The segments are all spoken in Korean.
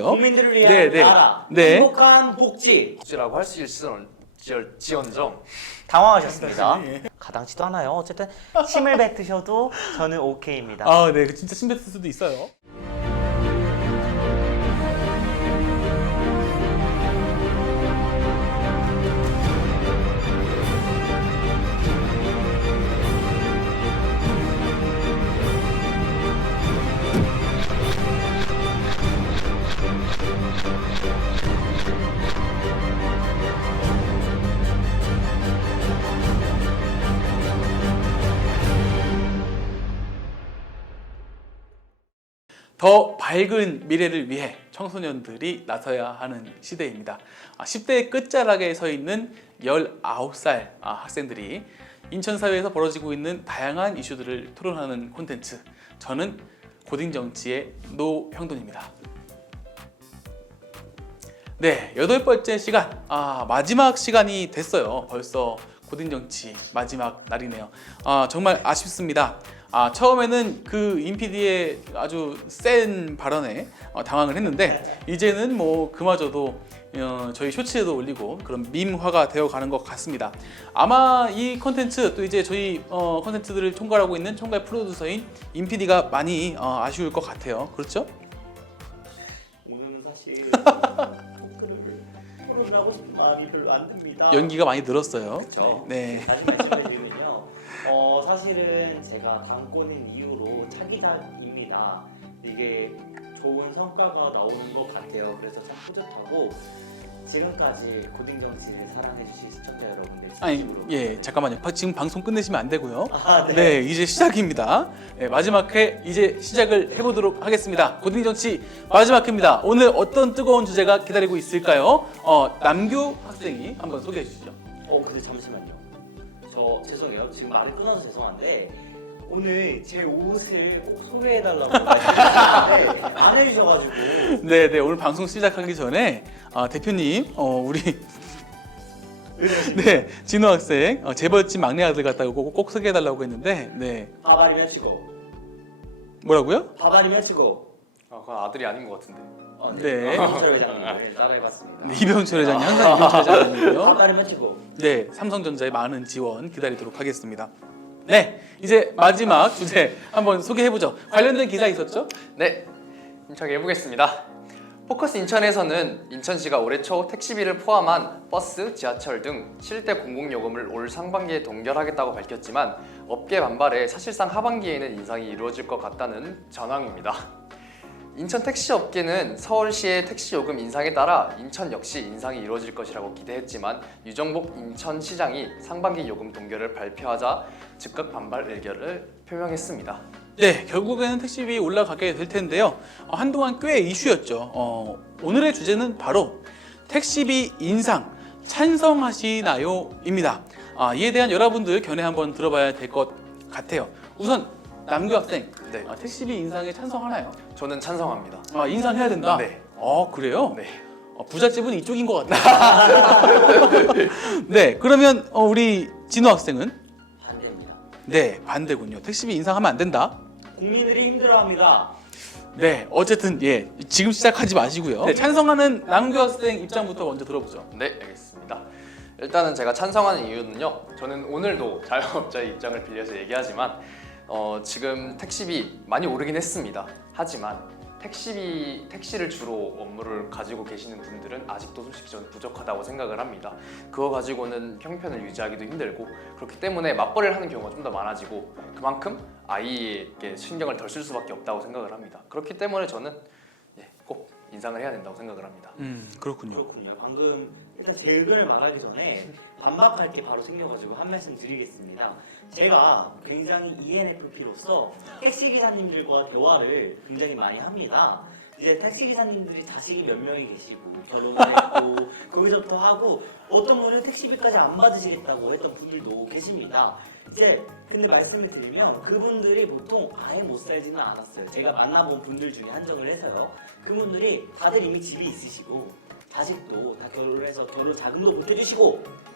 하시고요. 국민들을 위한 네, 네. 나라, 네. 행복한 복지. 복지라고 할 수 있을지언정 당황하셨습니다. 예. 가당치도 않아요. 어쨌든 침을 뱉으셔도 저는 오케이입니다. 아, 네, 진짜 침 뱉을 수도 있어요. 더 밝은 미래를 위해 청소년들이 나서야 하는 시대입니다. 10대의 끝자락에 서 있는 19살 학생들이 인천사회에서 벌어지고 있는 다양한 이슈들을 토론하는 콘텐츠, 저는 고딩정치의 노형돈입니다. 네, 8번째 시간, 마지막 시간이 됐어요. 벌써 고딩정치 마지막 날이네요. 정말 아쉽습니다. 처음에는 그 임PD의 아주 센 발언에 당황을 했는데, 이제는 뭐 그마저도 저희 쇼츠에도 올리고 그런 밈화가 되어가는 것 같습니다. 아마 이 컨텐츠, 또 이제 저희 컨텐츠들을 총괄하고 있는 총괄 프로듀서인 임PD가 많이 아쉬울 것 같아요. 그렇죠? 오늘은 사실 토론을 하고 싶은 마음이 별로 안 듭니다. 연기가 많이 늘었어요. 그렇죠. 네. 다시 말씀드리면요. 사실은 제가 당권인 이후로 차기작입니다. 이게 좋은 성과가 나오는 것 같아요. 그래서 참 뿌듯하고, 지금까지 고딩정치를 사랑해주신 시청자 여러분들 아니, 진심으로 예, 잠깐만요. 지금 방송 끝내시면 안 되고요. 네. 네, 이제 시작입니다. 네, 마지막 회 이제 시작을 해보도록 하겠습니다. 고딩정치 마지막 회입니다. 오늘 어떤 뜨거운 주제가 기다리고 있을까요? 남규 학생이 한번 소개해 주시죠. 근데 잠시만요. 저 죄송해요. 지금 말을 끊어서 죄송한데, 오늘 제 옷을 꼭 소개해달라고 말씀하셨는데 안 해주셔가지고. 네, 네, 오늘 방송 시작하기 전에 대표님, 우리 네, 진호 학생 재벌집 막내 아들 같다고 꼭 소개해달라고 했는데, 네, 바바리면 치고. 뭐라고요? 바바리면 치고. 그건 아들이 아닌 것 같은데. 네. 이병철 회장님을 따라해봤습니다. 네, 이병철 회장님, 항상 이병철 회장님이요. 바바리면 치고. 네, 삼성전자의 많은 지원 기다리도록 하겠습니다. 네, 이제 마지막 주제 한번 소개해보죠. 관련된 기사 있었죠? 네, 힘차게 해보겠습니다. 포커스 인천에서는 인천시가 올해 초 택시비를 포함한 버스, 지하철 등 7대 공공요금을 올 상반기에 동결하겠다고 밝혔지만, 업계 반발에 사실상 하반기에는 인상이 이루어질 것 같다는 전망입니다. 인천 택시 업계는 서울시의 택시 요금 인상에 따라 인천 역시 인상이 이루어질 것이라고 기대했지만, 유정복 인천시장이 상반기 요금 동결을 발표하자 즉각 반발 의견을 표명했습니다. 네, 결국에는 택시비 올라가게 될 텐데요. 한동안 꽤 이슈였죠. 오늘의 주제는 바로 택시비 인상 찬성하시나요? 입니다. 이에 대한 여러분들 견해 한번 들어봐야 될 것 같아요. 우선 남규 학생, 네, 택시비 인상에 찬성하나요? 저는 찬성합니다. 인상해야 된다? 네. 그래요? 네. 부잣집은 이쪽인 것 같아요. 네, 그러면 우리 진호 학생은? 반대입니다. 네, 반대군요. 택시비 인상하면 안 된다. 국민들이 힘들어합니다. 네, 어쨌든 예, 지금 시작하지 마시고요. 네, 찬성하는 남규 학생 입장부터 먼저 들어보죠. 네, 알겠습니다. 일단은 제가 찬성하는 이유는요, 저는 오늘도 자영업자의 입장을 빌려서 얘기하지만 지금 택시비 많이 오르긴 했습니다. 하지만 택시를 주로 업무를 가지고 계시는 분들은 아직도 솔직히 저는 부족하다고 생각을 합니다. 그거 가지고는 형편을 유지하기도 힘들고, 그렇기 때문에 맞벌이를 하는 경우가 좀 더 많아지고, 그만큼 아이에게 신경을 덜 쓸 수밖에 없다고 생각을 합니다. 그렇기 때문에 저는 꼭 인상을 해야 된다고 생각을 합니다. 그렇군요. 그렇군요. 방금 일단 제 의견을 말하기 전에 반박할 게 바로 생겨가지고 한 말씀 드리겠습니다. 제가 굉장히 ENFP로서 택시기사님들과 대화를 굉장히 많이 합니다. 이제 택시기사님들이 자식이 몇 명이 계시고 결혼을 했고 거기서부터 하고, 어떤 분은 택시비까지 안 받으시겠다고 했던 분들도 계십니다. 이제 근데 말씀을 드리면 그분들이 보통 아예 못 살지는 않았어요. 제가 만나본 분들 중에 한정을 해서요. 그분들이 다들 이미 집이 있으시고 자식도 다 결혼해서 결혼 자금도 보태주시고,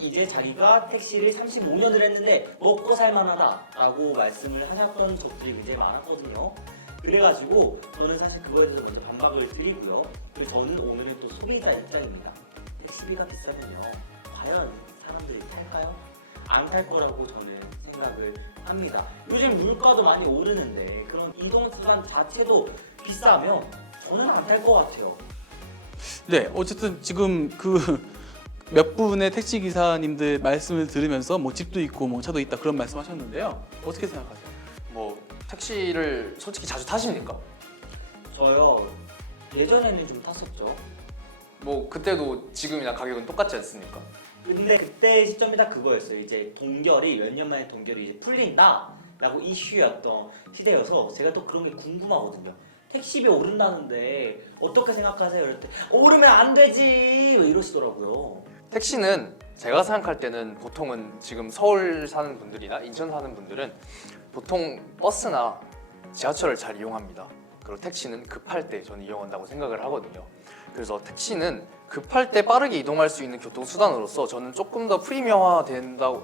이제 자기가 택시를 35년을 했는데 먹고 살만하다라고 말씀을 하셨던 적들이 굉장히 많았거든요. 그래가지고 저는 사실 그거에 대해서 먼저 반박을 드리고요. 그리고 저는 오늘은 또 소비자 입장입니다. 택시비가 비싸면요, 과연 사람들이 탈까요? 안 탈 거라고 저는 생각을 합니다. 요즘 물가도 많이 오르는데 그런 이동수단 자체도 비싸면 저는 안 탈 것 같아요. 네, 어쨌든 지금 그 몇 분의 택시 기사님들 말씀을 들으면서 뭐 집도 있고 뭐 차도 있다 그런 말씀하셨는데요. 어떻게 생각하세요? 뭐 택시를 솔직히 자주 타십니까? 저요, 예전에는 좀 탔었죠. 뭐 그때도 지금이나 가격은 똑같지 않습니까? 근데 그때 시점이 딱 그거였어요. 이제 동결이 몇 년 만에 동결이 이제 풀린다라고 이슈였던 시대여서 제가 또 그런 게 궁금하거든요. 택시비 오른다는데 어떻게 생각하세요? 이럴 때 오르면 안 되지 뭐 이러시더라고요. 택시는 제가 생각할 때는 보통은 지금 서울 사는 분들이나 인천 사는 분들은 보통 버스나 지하철을 잘 이용합니다. 그리고 택시는 급할 때 저는 이용한다고 생각을 하거든요. 그래서 택시는 급할 때 빠르게 이동할 수 있는 교통수단으로서 저는 조금 더 프리미엄화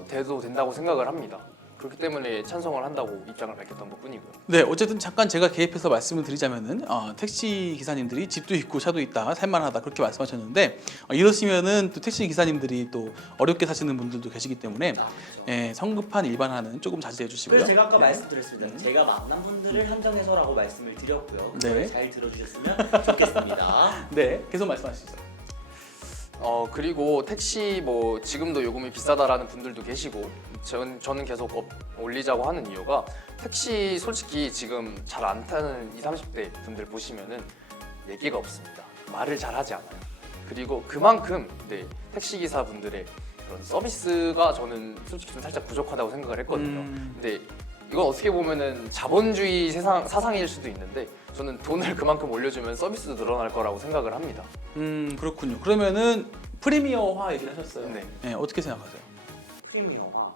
돼도 된다고 생각을 합니다. 그렇기 때문에 찬성을 한다고 입장을 밝혔던 것뿐이고요. 네, 어쨌든 잠깐 제가 개입해서 말씀을 드리자면은 택시 기사님들이 집도 있고 차도 있다, 살만하다 그렇게 말씀하셨는데 이러시면은 또 택시 기사님들이 또 어렵게 사시는 분들도 계시기 때문에 그렇죠. 예, 성급한 일반화는 조금 자제해 주시고요. 그래서 제가 아까 네. 말씀드렸습니다. 제가 만난 분들을 한정해서라고 말씀을 드렸고요. 그걸 네. 잘 들어주셨으면 좋겠습니다. 네, 계속 말씀하시죠. 그리고 택시 뭐 지금도 요금이 비싸다라는 분들도 계시고 저는 계속 올리자고 하는 이유가 택시 솔직히 지금 잘 안 타는 20, 30대 분들 보시면은 얘기가 없습니다. 말을 잘 하지 않아요. 그리고 그만큼 네, 택시 기사 분들의 그런 서비스가 저는 솔직히 좀 살짝 부족하다고 생각을 했거든요. 근데 이건 어떻게 보면은 자본주의 사상일 수도 있는데 저는 돈을 그만큼 올려주면 서비스도 늘어날 거라고 생각을 합니다. 그렇군요. 그러면은 프리미어화 얘기를 하셨어요. 네. 네, 어떻게 생각하세요? 프리미엄화.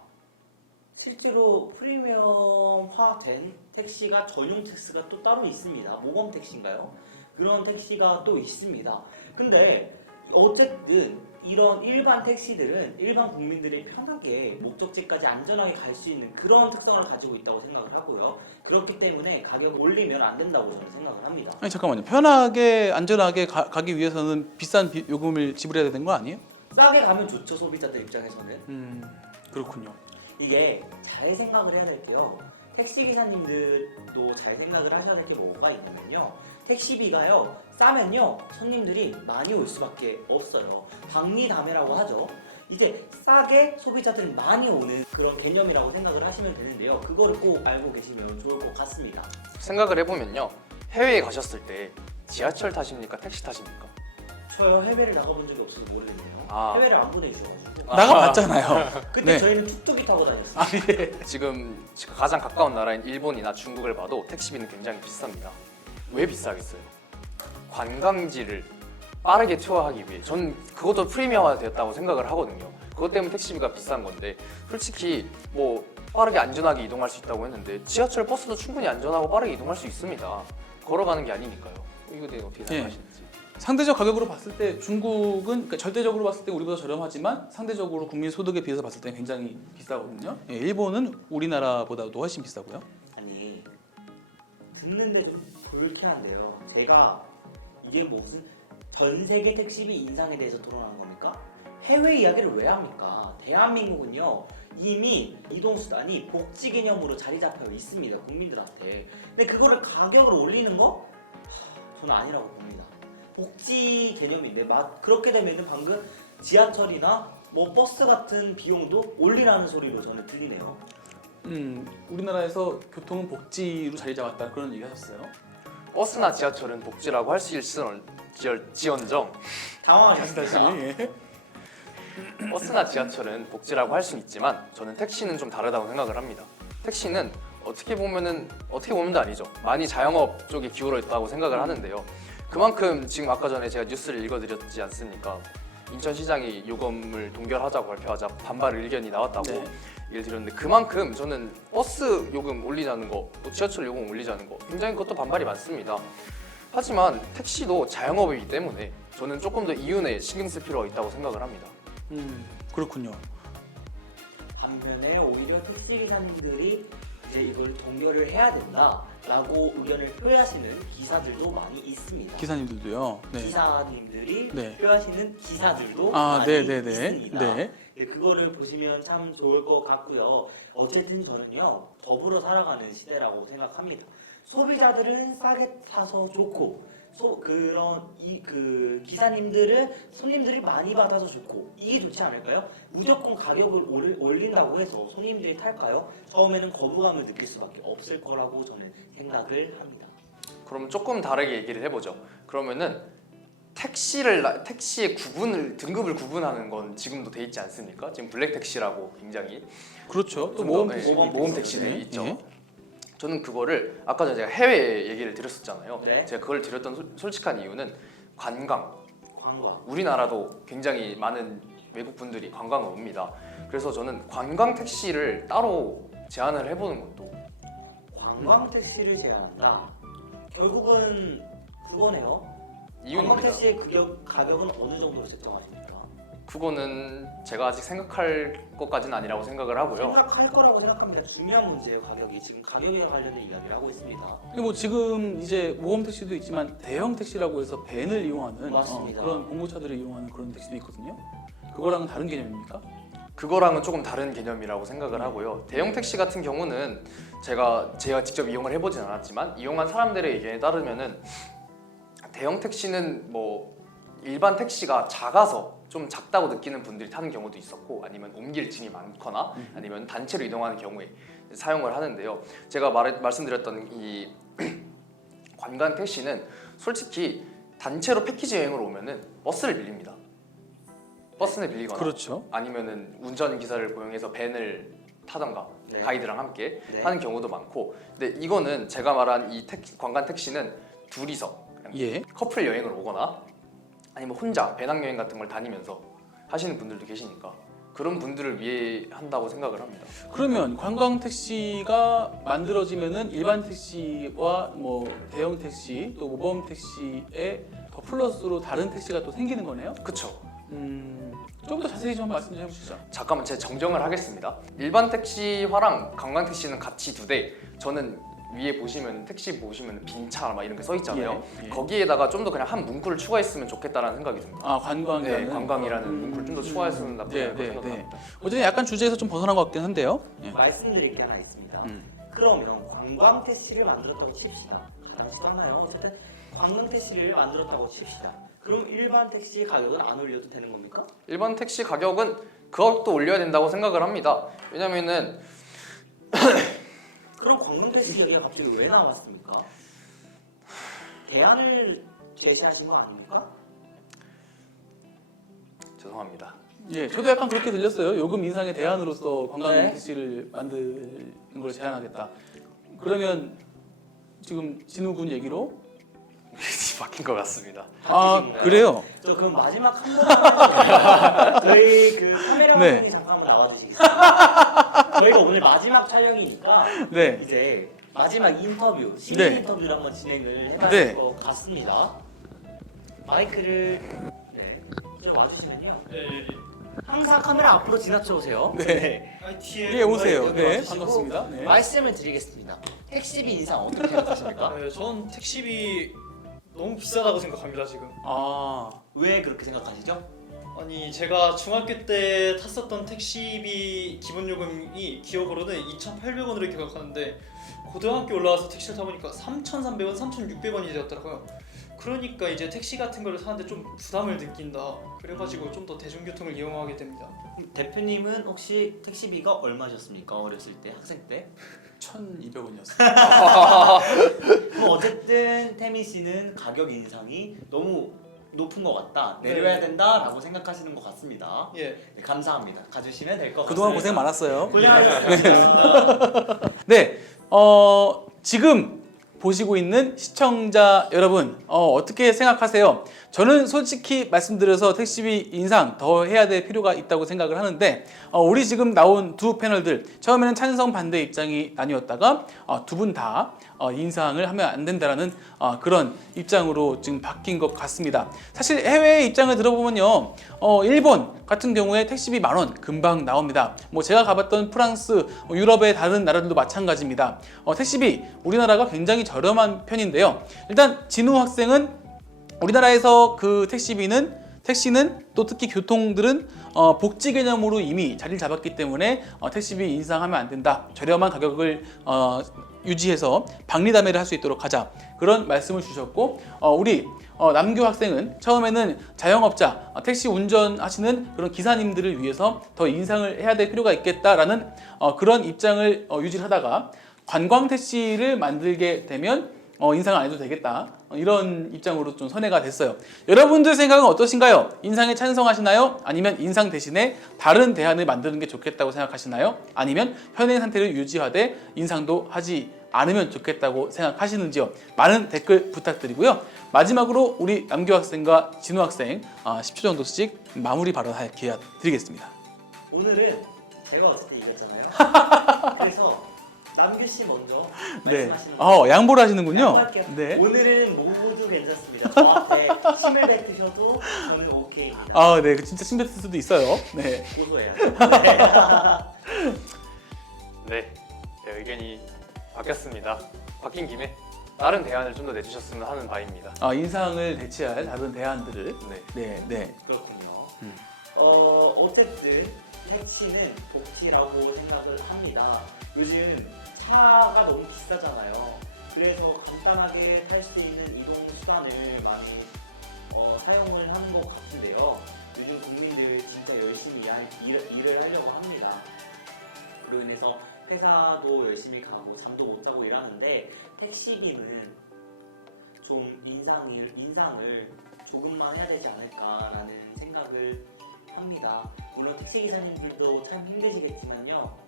실제로 프리미엄화된 택시가 전용 택시가 또 따로 있습니다. 모범 택시인가요? 그런 택시가 또 있습니다. 근데 어쨌든 이런 일반 택시들은 일반 국민들이 편하게 목적지까지 안전하게 갈 수 있는 그런 특성을 가지고 있다고 생각을 하고요. 그렇기 때문에 가격을 올리면 안 된다고 저는 생각을 합니다. 아니 잠깐만요. 편하게 안전하게 가기 위해서는 비싼 요금을 지불해야 되는 거 아니에요? 싸게 가면 좋죠, 소비자들 입장에서는. 그렇군요. 이게 잘 생각을 해야 될 게요. 택시 기사님들도 잘 생각을 하셔야 될 게 뭐가 있냐면요. 택시비가요 싸면요 손님들이 많이 올 수밖에 없어요. 박리담회라고 하죠. 이제 싸게 소비자들이 많이 오는 그런 개념이라고 생각을 하시면 되는데요. 그거를 꼭 알고 계시면 좋을 것 같습니다. 생각을 해보면요. 해외에 가셨을 때 지하철 타십니까? 택시 타십니까? 저요 해외를 나가본 적이 없어서 모르겠네요. 아. 해외를 안 보내주셔가지고. 나가봤잖아요. 그때 네. 저희는 툭툭이 타고 다녔어요. 아 예. 지금 가장 가까운 나라인 일본이나 중국을 봐도 택시비는 굉장히 비쌉니다. 왜 비싸겠어요? 관광지를 빠르게 투어하기 위해 전 그것도 프리미엄화 되었다고 생각을 하거든요. 그것 때문에 택시비가 비싼 건데 솔직히 뭐 빠르게 안전하게 이동할 수 있다고 했는데 지하철 버스도 충분히 안전하고 빠르게 이동할 수 있습니다. 걸어가는 게 아니니까요. 이거에 대해 어떻게 생각하시는지. 상대적 가격으로 봤을 때 중국은 그러니까 절대적으로 봤을 때 우리보다 저렴하지만 상대적으로 국민 소득에 비해서 봤을 때 굉장히 비싸거든요. 예, 일본은 우리나라보다도 훨씬 비싸고요. 아니 듣는데 좀 불쾌한데요. 제가 이게 무슨 전 세계 택시비 인상에 대해서 토론하는 겁니까? 해외 이야기를 왜 합니까? 대한민국은요 이미 이동수단이 복지 개념으로 자리 잡혀 있습니다 국민들한테. 근데 그거를 가격을 올리는 거? 저는 아니라고 봅니다. 복지 개념인데 그렇게 되면은 방금 지하철이나 뭐 버스 같은 비용도 올리라는 소리로 저는 들리네요. 우리나라에서 교통은 복지로 자리 잡았다 그런 얘기 하셨어요. 버스나 지하철은 복지라고 할 수 있을지언정 당황하셨습니다. 예. 버스나 지하철은 복지라고 할 수는 있지만 저는 택시는 좀 다르다고 생각을 합니다. 택시는 어떻게 보면도 아니죠. 많이 자영업 쪽에 기울어 있다고 생각을 하는데요. 그만큼 지금 아까 전에 제가 뉴스를 읽어드렸지 않습니까? 인천시장이 요금을 동결하자고 발표하자 반발 의견이 나왔다고 네. 얘기를 드렸는데 그만큼 저는 버스 요금 올리자는 거, 또 지하철 요금 올리자는 거 굉장히 그것도 반발이 많습니다. 하지만 택시도 자영업이기 때문에 저는 조금 더 이윤에 신경 쓸 필요가 있다고 생각을 합니다. 그렇군요. 반면에 오히려 택시 기사님들이 이제 이걸 동결을 해야 된다라고 의견을 표하시는 기사들도 많이 있습니다. 기사님들도요. 네. 기사님들이 네. 표하시는 기사들도 아, 많이 네네네. 있습니다. 네. 네, 그거를 보시면 참 좋을 것 같고요. 어쨌든 저는요, 더불어 살아가는 시대라고 생각합니다. 소비자들은 싸게 사서 좋고, 그런 그 기사님들은 손님들이 많이 받아서 좋고, 이게 좋지 않을까요? 무조건 가격을 올린다고 해서 손님들이 탈까요? 처음에는 거부감을 느낄 수밖에 없을 거라고 저는 생각을 합니다. 그럼 조금 다르게 얘기를 해보죠. 그러면은 택시의 등급을 구분하는 건 지금도 돼 있지 않습니까? 지금 블랙 택시라고 굉장히 그렇죠. 또 좀 모험 더, 택시. 모험 택시들이 네. 있죠. 예. 저는 그거를 아까 전에 제가 해외 얘기를 드렸었잖아요. 네. 제가 그걸 드렸던 솔직한 이유는 관광. 관광. 우리나라도 굉장히 많은 외국 분들이 관광을 옵니다. 그래서 저는 관광 택시를 따로 제안을 해보는 것도 관광 택시를 제한한다. 결국은 그거네요. 관광 이유입니다. 택시의 가격은 어느 정도로 책정하십니까? 그거는 제가 아직 생각할 것까지는 아니라고 생각을 하고요. 생각할 거라고 생각합니다. 중요한 문제예요, 가격이. 지금 가격에 관련된 이야기를 하고 있습니다. 그리고 뭐 지금 이제 모험 택시도 있지만 대형 택시라고 해서 밴을 이용하는 맞습니다. 그런 공고차들을 이용하는 그런 택시도 있거든요. 그거랑은 다른 개념입니까? 그거랑은 조금 다른 개념이라고 생각을 하고요. 대형 택시 같은 경우는 제가 직접 이용을 해보진 않았지만 이용한 사람들의 의견에 따르면은 대형 택시는 뭐 일반 택시가 작아서 좀 작다고 느끼는 분들이 타는 경우도 있었고, 아니면 옮길 짐이 많거나 아니면 단체로 이동하는 경우에 사용을 하는데요. 제가 말씀드렸던 이 관광 택시는 솔직히 단체로 패키지 여행으로 오면은 버스를 빌립니다. 버스를 빌리거나 그렇죠. 아니면은 운전 기사를 고용해서 밴을 타던가 네. 가이드랑 함께 네. 하는 경우도 많고, 근데 이거는 제가 말한 이 관광 택시는 둘이서 그냥 예. 커플 여행을 오거나 아니면 혼자 배낭여행 같은 걸 다니면서 하시는 분들도 계시니까 그런 분들을 위해 한다고 생각을 합니다. 그러면 관광 택시가 만들어지면은 일반 택시와 뭐 대형 택시 또 모범 택시에 더 플러스로 다른 택시가 또 생기는 거네요. 그쵸? 좀 더 자세히 좀 말씀 좀 해주시죠. 잠깐만 제가 정정을 하겠습니다. 일반 택시화랑 관광 택시는 같이 두 대. 저는 위에 보시면 택시 보시면 빈차 막 이런 게 써 있잖아요. 예. 거기에다가 좀 더 그냥 한 문구를 추가했으면 좋겠다라는 생각이 듭니다. 아 관광이라는 네, 관광이라는 문구를 좀 더 추가했으면 나쁘지 않을 거라고 생각합니다. 어쨌든 약간 주제에서 좀 벗어난 것 같긴 한데요. 예. 말씀드릴 게 하나 있습니다. 음. 그러면 관광 택시를 만들었다고 칩시다. 가당치도 않아요. 어쨌든 관광 택시를 만들었다고 칩시다. 그럼 일반 택시 가격은 안 올려도 되는 겁니까? 일반 택시 가격은 그것도 올려야 된다고 생각을 합니다. 왜냐면은 그럼 관광 택시 이야기가 갑자기 왜 나왔습니까? 대안을 제시하신 거 아닙니까? 죄송합니다. 예, 저도 약간 그렇게 들렸어요. 요금 인상의 대안으로서 관광 네. 택시를 만드는 걸 제안하겠다. 그러면 지금 진우군 얘기로 바뀐 것 같습니다. 아 바뀌신가요? 그래요? 저 그럼 마지막 한 번만 저희 그 카메라 네. 분이 잠깐 나와주시겠어요? 저희가 오늘 마지막 촬영이니까 네. 이제 마지막 인터뷰, 시민 네. 인터뷰를 한번 진행을 해봐야 네. 될 것 같습니다. 마이크를 좀 와주시면요. 항상 카메라 앞으로 지나쳐 오세요. 네. 뒤에 예 오세요. 여기 네 와주시고 반갑습니다. 네. 말씀을 드리겠습니다. 택시비 인상 어떻게 생각하십니까? 네, 전 택시비 너무 비싸다고 생각합니다 지금. 아 왜 그렇게 생각하시죠? 아니 제가 중학교 때 탔었던 택시비 기본 요금이 기억으로는 2,800원으로 기억하는데 고등학교 올라와서 택시를 타보니까 3,300원, 3,600원이 되었더라고요. 그러니까 이제 택시 같은 거를 타는데 좀 부담을 느낀다. 그래가지고 좀 더 대중교통을 이용하게 됩니다. 대표님은 혹시 택시비가 얼마셨습니까? 어렸을 때, 학생 때? 1,200원이었어요. 그럼 어쨌든 태민 씨는 가격 인상이 너무 높은 것 같다, 내려야 된다라고 생각하시는 것 같습니다. 예. 네, 감사합니다. 가주시면 될 것 같습니다. 그동안 고생 많았어요. 고생하셨습니다. 네, 지금 보시고 있는 시청자 여러분, 어떻게 생각하세요? 저는 솔직히 말씀드려서 택시비 인상 더 해야 될 필요가 있다고 생각을 하는데, 우리 지금 나온 두 패널들 처음에는 찬성 반대 입장이 나뉘었다가 두 분 다 인상을 하면 안 된다라는 그런 입장으로 지금 바뀐 것 같습니다. 사실 해외의 입장을 들어보면요, 일본 같은 경우에 택시비 10,000원 금방 나옵니다. 뭐 제가 가봤던 프랑스, 유럽의 다른 나라들도 마찬가지입니다. 택시비 우리나라가 굉장히 저렴한 편인데요. 일단 진우 학생은 우리나라에서 그 택시는 또 특히 교통들은 복지 개념으로 이미 자리를 잡았기 때문에 택시비 인상하면 안 된다. 저렴한 가격을 유지해서 박리담회를 할 수 있도록 하자. 그런 말씀을 주셨고, 우리 남규 학생은 처음에는 자영업자, 택시 운전하시는 그런 기사님들을 위해서 더 인상을 해야 될 필요가 있겠다라는 그런 입장을 유지하다가 관광 택시를 만들게 되면 인상 안 해도 되겠다, 이런 입장으로 좀 선회가 됐어요. 여러분들 생각은 어떠신가요? 인상에 찬성하시나요? 아니면 인상 대신에 다른 대안을 만드는 게 좋겠다고 생각하시나요? 아니면 현행 상태를 유지하되 인상도 하지 않으면 좋겠다고 생각하시는지요? 많은 댓글 부탁드리고요. 마지막으로 우리 남규 학생과 진우 학생 10초 정도씩 마무리 발언할 기회 드리겠습니다. 오늘은 제가 어쨌든 이겼잖아요. 그래서 남규 씨 먼저 네. 말씀하시는 거 양보를 하시는군요. 양보할게요. 네. 오늘은 모두 괜찮습니다. 저한테 힘을 뱉으셔도 저는 오케이입니다. 네, 진짜 침뱉을 수도 있어요. 네. 고소해요. 네, 제 의견이 바뀌었습니다. 바뀐 김에 다른 대안을 좀 더 내주셨으면 하는 바입니다. 인상을 대체할 다른 대안들을. 네. 네. 그렇군요. 어쨌든 택시는 복지라고 생각을 합니다. 요즘 차가 너무 비싸잖아요. 그래서 간단하게 탈 수 있는 이동 수단을 많이 사용을 하는 것 같은데요. 요즘 국민들 진짜 열심히 일을 하려고 합니다. 그로 인해서 회사도 열심히 가고 잠도 못 자고 일하는데 택시비는 좀 인상을 조금만 해야 되지 않을까라는 생각을 합니다. 물론 택시기사님들도 참 힘드시겠지만요.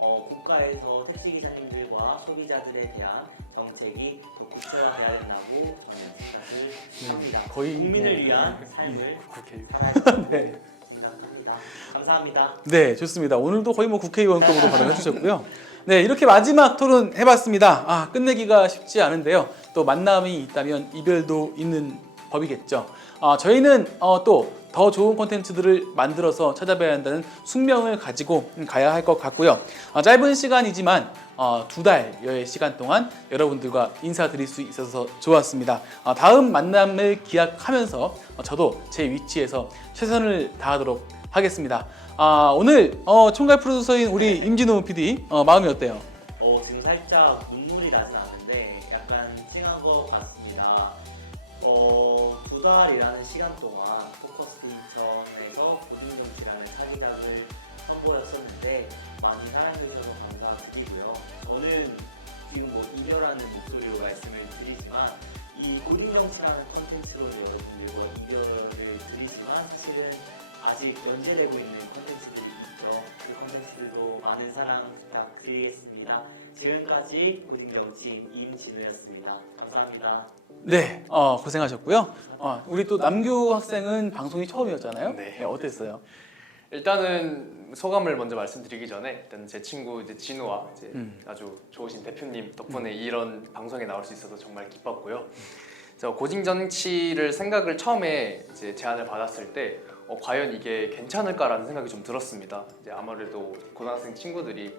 국가에서 택시기사님들과 소비자들에 대한 정책이 더 구체화돼야 된다고 저는 생각을 합니다. 거의 국민을 위한 삶을 국회. 살아야 된다고 네. 생각합니다. 감사합니다. 네, 좋습니다. 오늘도 거의 뭐 국회의원급으로 발언해 주셨고요. 네, 이렇게 마지막 토론 해봤습니다. 끝내기가 쉽지 않은데요. 또 만남이 있다면 이별도 있는 법이겠죠. 저희는 또 더 좋은 콘텐츠들을 만들어서 찾아봐야 한다는 숙명을 가지고 가야 할 것 같고요. 짧은 시간이지만 2달여의 시간 동안 여러분들과 인사드릴 수 있어서 좋았습니다. 다음 만남을 기약하면서 저도 제 위치에서 최선을 다하도록 하겠습니다. 오늘 총괄 프로듀서인 우리 임진호 PD 마음이 어때요? 지금 살짝 눈물이 나진 않는데 약간 찡한 것 같습니다. 2달이라는 시간 동안 포커스 인천에서 고등정치라는 사기작을 선보였었는데 많이 사랑해주셔서 감사드리고요. 저는 지금 이별하는 목소리로 말씀을 드리지만 이 고등정치라는 컨텐츠로 여러분들과 이별을 드리지만 사실은 아직 연재되고 있는 컨텐츠들이 있죠. 그 컨텐츠들도 많은 사랑 부탁드리겠습니다. 지금까지 고등정치 이은진우였습니다. 감사합니다. 네, 고생하셨고요. 우리 또 남규 학생은 방송이 처음이었잖아요. 네. 어땠어요? 일단은 소감을 먼저 말씀드리기 전에 일단 제 친구 이제 진우와 이제 아주 좋으신 대표님 덕분에 이런 방송에 나올 수 있어서 정말 기뻤고요. 그래서 고징정치를 생각을 처음에 이제 제안을 받았을 때 과연 이게 괜찮을까라는 생각이 좀 들었습니다. 이제 아무래도 고등학생 친구들이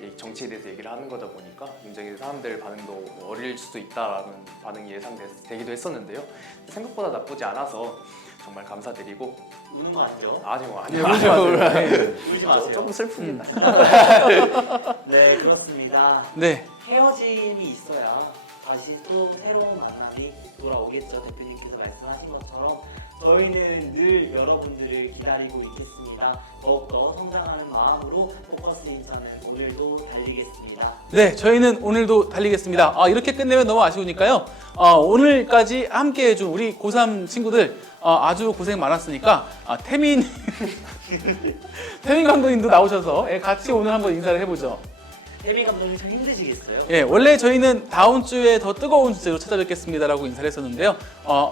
이 정치에 대해서 얘기를 하는 거다 보니까 굉장히 사람들 반응도 어릴 수도 있다라는 반응이 예상되기도 했었는데요. 생각보다 나쁘지 않아서 정말 감사드리고. 우는 거 아니죠? 아니요. 울지 마세요. 울지 마세요. 조금 슬프긴 네, 그렇습니다. 네, 헤어짐이 있어야 다시 또 새로운 만남이 돌아오겠죠. 대표님께서 말씀하신 것처럼 저희는 늘 여러분들을 기다리고 있겠습니다. 더욱더 성장하는 마음으로 포커스 인천은 오늘도 달리겠습니다. 네, 저희는 오늘도 달리겠습니다. 이렇게 끝내면 너무 아쉬우니까요. 오늘까지 함께 해준 우리 고3 친구들 아주 고생 많았으니까 태민 감독님도 나오셔서 같이 오늘 한번 인사를 해보죠. 태빈 감독님 참 힘드시겠어요? 예, 원래 저희는 다음 주에 더 뜨거운 주제로 찾아뵙겠습니다라고 인사를 했었는데요.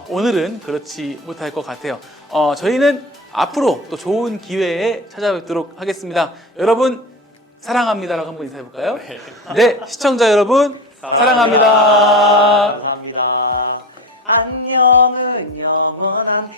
오늘은 그렇지 못할 것 같아요. 저희는 앞으로 또 좋은 기회에 찾아뵙도록 하겠습니다. 여러분 사랑합니다라고 한번 인사해 볼까요? 네, 시청자 여러분 사랑합니다. 감사합니다. 안녕은 영원한